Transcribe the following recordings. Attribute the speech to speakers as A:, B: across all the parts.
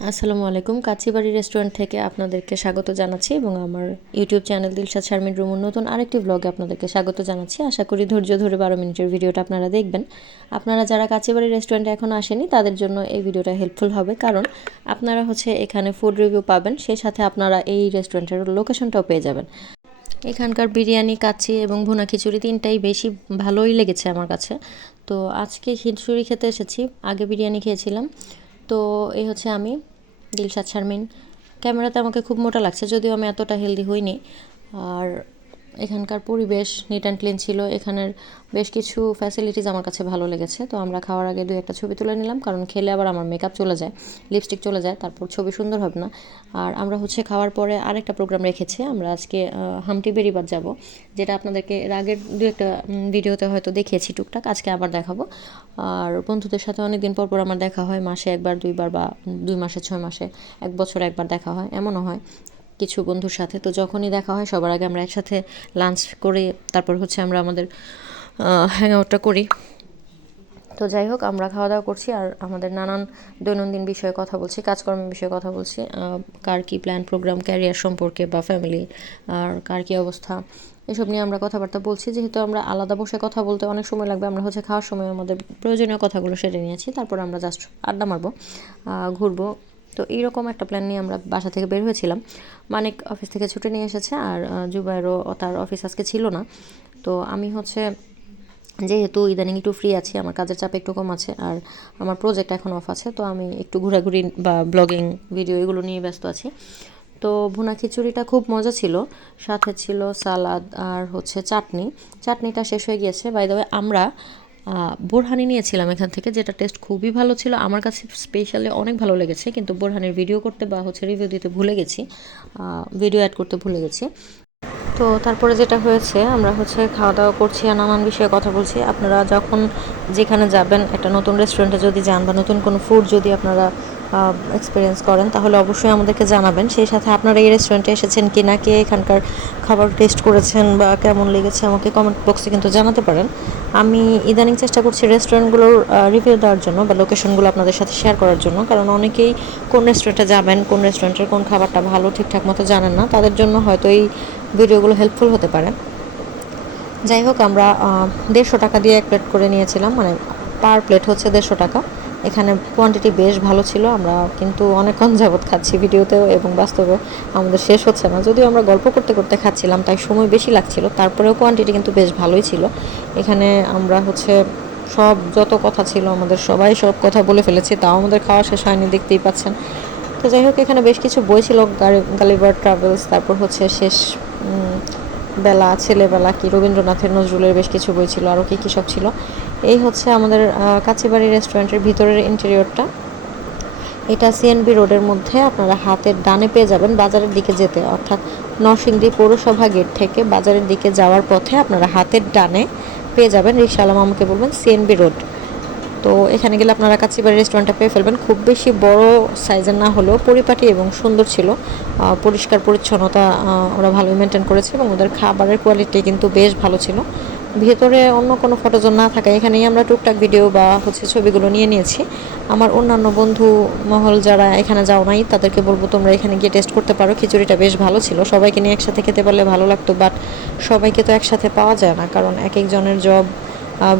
A: আসসালামু আলাইকুম। কাচিবাড়ি রেস্টুরেন্ট থেকে আপনাদেরকে স্বাগত জানাচ্ছি এবং আমার ইউটিউব চ্যানেল দিলশাদ শারমিন রুমুর নতুন আরেকটি ব্লগে আপনাদেরকে স্বাগত জানাচ্ছি। আশা করি ধৈর্য ধরে বারো মিনিটের ভিডিওটা আপনারা দেখবেন। আপনারা যারা কাচিবাড়ি রেস্টুরেন্টে এখনও আসেনি, তাদের জন্য এই ভিডিওটা হেল্পফুল হবে। কারণ আপনারা হচ্ছে এখানে ফুড রিভিউ পাবেন, সেই সাথে আপনারা এই রেস্টুরেন্টের লোকেশনটাও পেয়ে যাবেন। এখানকার বিরিয়ানি, কাচ্চি এবং ভুনা খিচুড়ি তিনটাই বেশি ভালোই লেগেছে আমার কাছে। তো আজকে খিচুড়ি খেতে এসেছি। আগে বিরিয়ানি খেয়েছিলাম। তো এই হচ্ছে আমি, দিলশাদ শারমিন। ক্যামেরাতে আমাকে খুব মোটা লাগছে, যদিও আমি এতটা হেলদি হইনি। আর এখানকার পরিবেশ নিট অ্যান্ড ক্লিন ছিল। এখানের বেশ কিছু ফ্যাসিলিটিস আমার কাছে ভালো লেগেছে। তো আমরা খাওয়ার আগে দুই একটা ছবি তুলে নিলাম, কারণ খেলে আবার আমার মেকআপ চলে যায় লিপস্টিক চলে যায়, তারপর ছবি সুন্দর হবে না। আর আমরা হচ্ছে খাওয়ার পরে আরেকটা প্রোগ্রাম রেখেছি, আমরা আজকে হামটি বেরিবাদ যাব, যেটা আপনাদেরকে এর আগের দু একটা ভিডিওতে হয়তো দেখিয়েছি টুকটাক, আজকে আবার দেখাবো। আর বন্ধুদের সাথে অনেক দিন পর পর আমার দেখা হয়, মাসে একবার, দুইবার বা দুই মাসে, ছয় মাসে, এক বছর একবার দেখা হয়, এমনও হয়। কিছু বন্ধুর সাথে। তো যখনই দেখা হয়, সবার আগে আমরা একসাথে লাঞ্চ করে, তারপর হচ্ছে আমরা আমাদের হ্যাং আউটটা করি। তো যাই হোক, আমরা খাওয়া দাওয়া করছি আর আমাদের নানান দৈনন্দিন বিষয়ে কথা বলছি, কাজকর্মের বিষয়ে কথা বলছি কার কী প্ল্যান প্রোগ্রাম ক্যারিয়ার সম্পর্কে বা ফ্যামিলি আর কার কী অবস্থা, এসব নিয়ে আমরা কথাবার্তা বলছি। যেহেতু আমরা আলাদা বসে কথা বলতে অনেক সময় লাগবে, আমরা হচ্ছে খাওয়ার সময় আমাদের প্রয়োজনীয় কথাগুলো সেরে নিয়েছি, তারপর আমরা জাস্ট আড্ডা মারবো ঘুরবো তো এইরকম একটা প্ল্যান নিয়ে আমরা বাসা থেকে বের হয়েছিলাম। মানিক অফিস থেকে ছুটি নিয়ে এসেছে আর জুবাইরও তার অফিস আজকে ছিল না। তো আমি হচ্ছে যেহেতু ইদানিং একটু ফ্রি আছি, আমার কাজের চাপ একটু কম আছে আর আমার প্রজেক্ট এখন অফ আছে, তো আমি একটু ঘোরাঘুরি বা ব্লগিং ভিডিও এগুলো নিয়ে ব্যস্ত আছি। তো ভুনা খিচুড়িটা খুব মজা ছিল, সাথে ছিল সালাদ আর হচ্ছে চাটনি। চাটনিটা শেষ হয়ে গিয়েছে। বাই দ্য আমরা বোরহানি নিয়েছিলাম এখান থেকে, যেটা টেস্ট খুবই ভালো ছিল। আমার কাছে স্পেশালি অনেক ভালো লেগেছে, কিন্তু বোরহানির ভিডিও করতে বা হচ্ছে রিভিউ দিতে ভুলে গেছি। ভিডিও অ্যাড করতে ভুলে গেছি। তো তারপরে যেটা হয়েছে, আমরা হচ্ছে খাওয়া দাওয়া করছি আর নানান বিষয়ে কথা বলছি। আপনারা যখন যেখানে যাবেন একটা নতুন রেস্টুরেন্টে যদি যান বা নতুন কোনো ফুড যদি আপনারা এক্সপিরিয়েন্স করেন, তাহলে অবশ্যই আমাদেরকে জানাবেন। সেই সাথে আপনারা এই রেস্টুরেন্টে এসেছেন কি না কে এখানকার খাবার টেস্ট করেছেন বা কেমন লেগেছে আমাকে কমেন্ট বক্সে কিন্তু জানাতে পারেন। আমি ইদানিং চেষ্টা করছি রেস্টুরেন্টগুলোর রিভিউ দেওয়ার জন্য বা লোকেশনগুলো আপনাদের সাথে শেয়ার করার জন্য। কারণ অনেকেই কোন রেস্টুরেন্টে যাবেন, কোন রেস্টুরেন্টের কোন খাবারটা ভালো ঠিকঠাক মতো জানেন না, তাদের জন্য হয়তো এই ভিডিওগুলো হেল্পফুল হতে পারে। যাই হোক, আমরা দেড়শো টাকা দিয়ে এক প্লেট করে নিয়েছিলাম মানে পার প্লেট হচ্ছে দেড়শো টাকা। এখানে কোয়ান্টিটি বেশ ভালো ছিল, আমরা কিন্তু অনেকক্ষণ যাবৎ খাচ্ছি ভিডিওতেও এবং বাস্তবেও। আমাদের শেষ হচ্ছে না। যদিও আমরা গল্প করতে করতে খাচ্ছিলাম, তাই সময় বেশি লাগছিল। তারপরেও কোয়ান্টিটি কিন্তু বেশ ভালোই ছিল। এখানে আমরা হচ্ছে সব যত কথা ছিল, আমাদের সবাই সব কথা বলে ফেলেছি, তাও আমাদের খাওয়া শেষ হয়নি, দেখতেই পাচ্ছেন। তো যাই হোক, এখানে বেশ কিছু বই ছিল গালিবার ট্রাভেলস তারপর হচ্ছে শেষ বেলা, ছেলেবেলা কি রবীন্দ্রনাথের নজরুলের বেশ কিছু বই ছিল, আরও কী কী সব ছিল। এই হচ্ছে আমাদের কাছিবাড়ি রেস্টুরেন্টের ভিতরের ইন্টেরিয়রটা এটা সিএনবি রোডের মধ্যে আপনারা হাতের ডানে পেয়ে যাবেন বাজারের দিকে যেতে। অর্থাৎ নরসিংদী পৌরসভা গেট থেকে বাজারের দিকে যাওয়ার পথে আপনারা হাতের ডানে পেয়ে যাবেন রিক্সাওয়ালা মামাকে বলবেন সিএনবি রোড। তো এখানে গেলে আপনারা কাচিবাড়ি রেস্টুরেন্টটা পেয়ে ফেলবেন। খুব বেশি বড় সাইজের না হলেও পরিপাটি এবং সুন্দর ছিল। পরিষ্কার পরিচ্ছন্নতা ওরা ভালোই মেনটেন করেছে এবং ওদের খাবারের কোয়ালিটি কিন্তু বেশ ভালো ছিল। ভেতরে অন্য কোনো ফটোজন না থাকা এখানেই আমরা টুকটাক ভিডিও বা হচ্ছে ছবিগুলো নিয়ে নিয়েছি। আমার অন্যান্য বন্ধু মহল যারা এখানে যাও নাই, তাদেরকে বলব তোমরা এখানে গিয়ে টেস্ট করতে পারো। খিচুড়িটা বেশ ভালো ছিল। সবাইকে নিয়ে একসাথে খেতে পারলে ভালো লাগতো বাট সবাইকে তো একসাথে পাওয়া যায় না, কারণ এক একজনের জব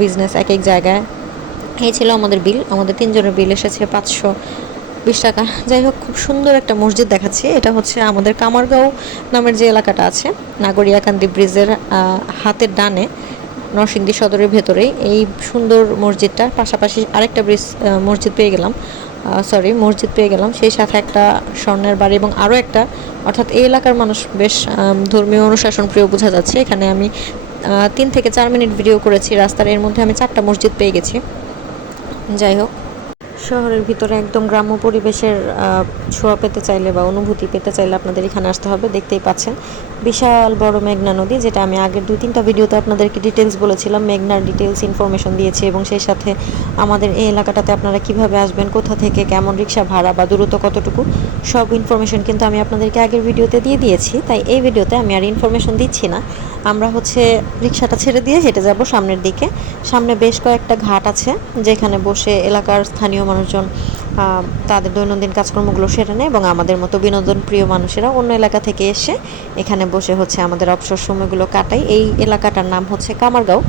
A: বিজনেস এক এক জায়গায়। এই ছিল আমাদের বিল আমাদের তিনজনের বিল এসেছে পাঁচশো বিশ টাকা। যাই হোক, খুব সুন্দর একটা মসজিদ দেখাচ্ছি। এটা হচ্ছে আমাদের কামারগাঁও নামের যে এলাকাটা আছে, নাগরিয়াকান্দি ব্রিজের হাতের ডানে। নরসিংদী সদরের ভেতরেই। এই সুন্দর মসজিদটা, পাশাপাশি আরেকটা ব্রিজ মসজিদ পেয়ে গেলাম। সরি মসজিদ পেয়ে গেলাম। সেই সাথে একটা স্বর্ণের বাড়ি এবং আরও একটা, অর্থাৎ এই এলাকার মানুষ বেশ ধর্মীয় অনুশাসন প্রিয় বোঝা যাচ্ছে। এখানে আমি তিন থেকে চার মিনিট ভিডিও করেছি। রাস্তার এর মধ্যে আমি চারটা মসজিদ পেয়ে গেছি। যাই হোক। শহরের ভিতরে একদম গ্রাম্য পরিবেশের ছোঁয়া পেতে চাইলে বা অনুভূতি পেতে চাইলে আপনাদের এখানে আসতে হবে। দেখতেই পাচ্ছেন। বিশাল বড় মেঘনা নদী, যেটা আমি আগের দুই, তিনটা ভিডিওতে আপনাদেরকে ডিটেলস বলেছিলাম। মেঘনার ডিটেলস ইনফরমেশন দিয়েছি এবং সেই সাথে আমাদের এই এলাকাটাতে আপনারা কীভাবে আসবেন, কোথা থেকে, কেমন রিক্সা ভাড়া বা দূরত্ব কতটুকু, সব ইনফরমেশন কিন্তু আমি আপনাদেরকে আগের ভিডিওতে দিয়ে দিয়েছি। তাই এই ভিডিওতে আমি আর ইনফরমেশন দিচ্ছি না। আমরা হচ্ছে রিক্সাটা ছেড়ে দিয়ে হেঁটে যাব সামনের দিকে। সামনে বেশ কয়েকটা ঘাট আছে, যেখানে বসে এলাকার স্থানীয় মানুষজন তাদের দৈনন্দিন কাজকর্মগুলো সেরে নেয় এবং আমাদের মতো বিনোদন প্রিয় মানুষেরা অন্য এলাকা থেকে এসে এখানে বসে হচ্ছে আমাদের অবসর সময়গুলো কাটাই এই এলাকাটার নাম হচ্ছে কামারগাঁও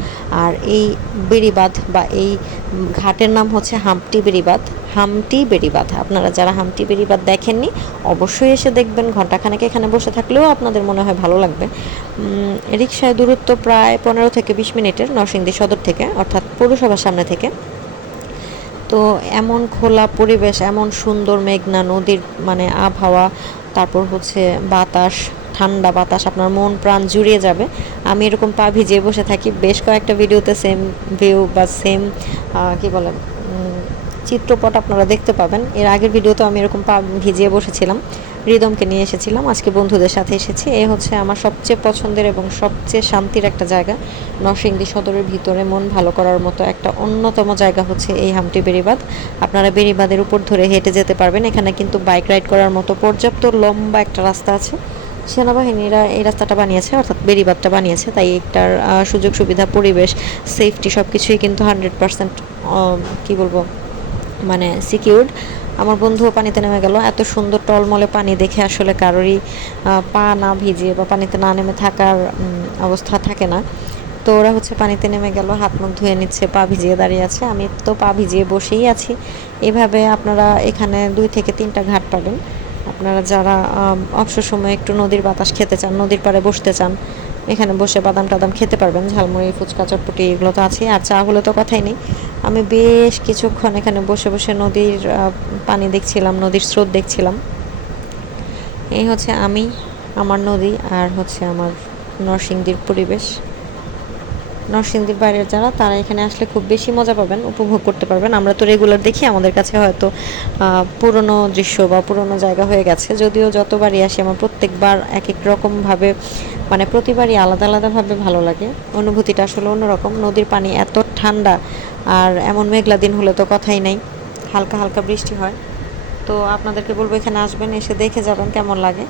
A: আর এই বেড়িবাঁধ বা এই ঘাটের নাম হচ্ছে হাম্পটি বেড়িবাঁধ। হামটি বেড়িবাঁধ। আপনারা যারা হামটি বেড়িবাঁধ দেখেননি, অবশ্যই এসে দেখবেন। ঘন্টাখানেক এখানে বসে থাকলেও আপনাদের মনে হয় ভালো লাগবে। রিক্সায় দূরত্ব প্রায় পনেরো থেকে বিশ মিনিটের, নরসিংদী সদর থেকে, অর্থাৎ পৌরসভার সামনে থেকে। তো এমন খোলা পরিবেশ, এমন সুন্দর মেঘনা নদীর মানে আবহাওয়া, তারপর হচ্ছে বাতাস, ঠান্ডা বাতাস, আপনার মন প্রাণ জুড়িয়ে যাবে। আমি এরকম পা ভিজিয়ে বসে থাকি, বেশ কয়েকটা ভিডিওতে সেম ভিউ বা সেম কী বলে? চিত্রপট আপনারা দেখতে পাবেন। এর আগের ভিডিওতে আমি এরকম পা ভিজিয়ে বসেছিলাম, রিদমকে নিয়ে এসেছিলাম। আজকে বন্ধুদের সাথে এসেছি। এ হচ্ছে আমার সবচেয়ে পছন্দের এবং সবচেয়ে শান্তির একটা জায়গা। নরসিংদী সদরের ভিতরে মন ভালো করার মতো একটা অন্যতম জায়গা হচ্ছে এই হামটি বেড়িবাঁধ। আপনারা বেড়িবাঁধের উপর ধরে হেঁটে যেতে পারবেন। এখানে কিন্তু বাইক রাইড করার মতো পর্যাপ্ত লম্বা একটা রাস্তা আছে। সেনাবাহিনীরা এই রাস্তাটা বানিয়েছে, অর্থাৎ বেড়িবাঁধটা বানিয়েছে। তাই একটার সুযোগ সুবিধা পরিবেশ সেফটি সব কিছুই কিন্তু হান্ড্রেড পার্সেন্ট কী বলব? মানে সিকিউরড আমার বন্ধুও পানিতে নেমে গেল। এত সুন্দর টলমলে পানি দেখে আসলে কারোরই পা না ভিজিয়ে বা পানিতে না নেমে থাকার অবস্থা থাকে না। তো ওরা হচ্ছে পানিতে নেমে গেল, হাত মুখ ধুয়ে নিচ্ছে, পা ভিজিয়ে দাঁড়িয়ে আছে। আমি তো পা ভিজিয়ে বসেই আছি। এভাবে আপনারা এখানে দুই থেকে তিনটা ঘাট পাবেন। আপনারা যারা অবসর সময় একটু নদীর বাতাস খেতে চান, নদীর পাড়ে বসতে চান এখানে বসে বাদাম টাদাম খেতে পারবেন। ঝালমুড়ি, ফুচকা, চটপটি, এগুলো তো আছেই। আর চা হলে তো কথাই নেই। আমি বেশ কিছুক্ষণ এখানে বসে বসে নদীর পানি দেখছিলাম, নদীর স্রোত দেখছিলাম। এই হচ্ছে আমি, আমার নদী আর হচ্ছে আমার নরসিংদীর পরিবেশ। নরসিংদীর বাইরের যারা, তারা এখানে আসলে খুব বেশি মজা পাবেন, উপভোগ করতে পারবেন। আমরা তো রেগুলার দেখি, আমাদের কাছে হয়তো পুরনো দৃশ্য বা পুরনো জায়গা হয়ে গেছে। যদিও যতবারই আসি, আমার প্রত্যেকবার এক এক রকমভাবে মানে প্রতিবারই আলাদা আলাদাভাবে ভালো লাগে। অনুভূতিটা আসলে অন্যরকম। নদীর পানি এত ঠান্ডা, আর এমন মেঘলা দিন হলে তো কথাই নাই। হালকা হালকা বৃষ্টি হয়। তো আপনাদেরকে বলব, এখানে আসবেন, এসে দেখে যাবেন কেমন লাগে।